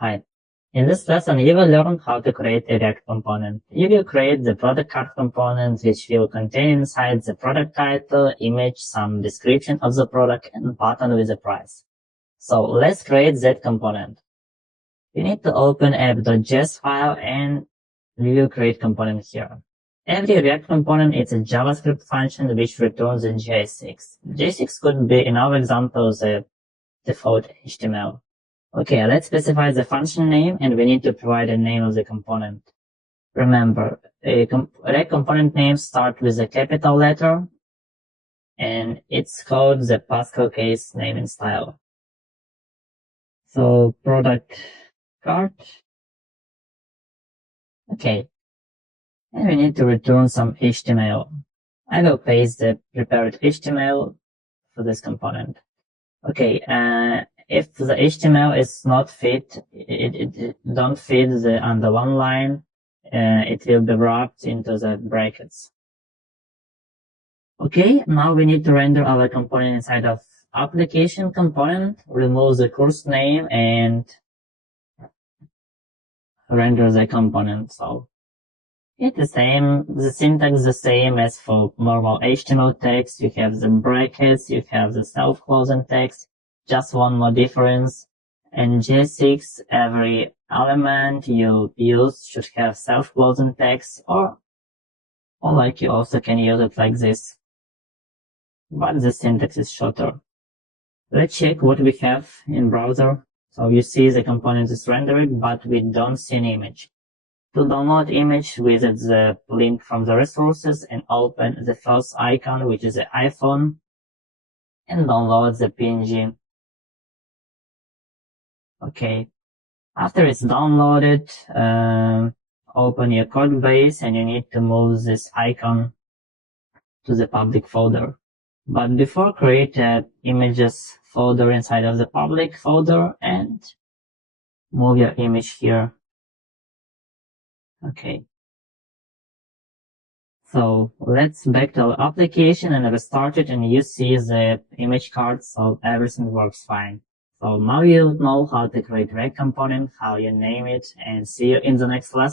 Hi. In this lesson, you will learn how to create a React component. You will create the product card component, which will contain inside the product title, image, some description of the product, and button with a price. So let's create that component. You need to open app.js file and we will create component here. Every React component is a JavaScript function which returns a JS6. JS6 could be, in our example, the default HTML. Okay, let's specify the function name and we need to provide a name of the component. Remember, React component names start with a capital letter and it's called the Pascal case naming style. So product card. Okay. And we need to return some HTML. I will paste the prepared HTML for this component. Okay, if the HTML is not fit, it don't fit under one line, it will be wrapped into the brackets. Okay, now we need to render our component inside of application component, remove the course name and render the component. So it's the same, the syntax is the same as for normal HTML text. You have the brackets, you have the self-closing text. Just one more difference. In JS6, every element you use should have self-closing text, or like you also can use it like this. But the syntax is shorter. Let's check what we have in browser. So you see the component is rendered, but we don't see an image. To download image, visit the link from the resources and open the first icon, which is the iPhone, and download the PNG. Okay, after it's downloaded, open your code base and you need to move this icon to the public folder. But before, create an images folder inside of the public folder and move your image here. Okay. So let's back to our application and restart it, and you see the image card, so everything works fine. So now you know how to create React component, how you name it, and see you in the next lesson.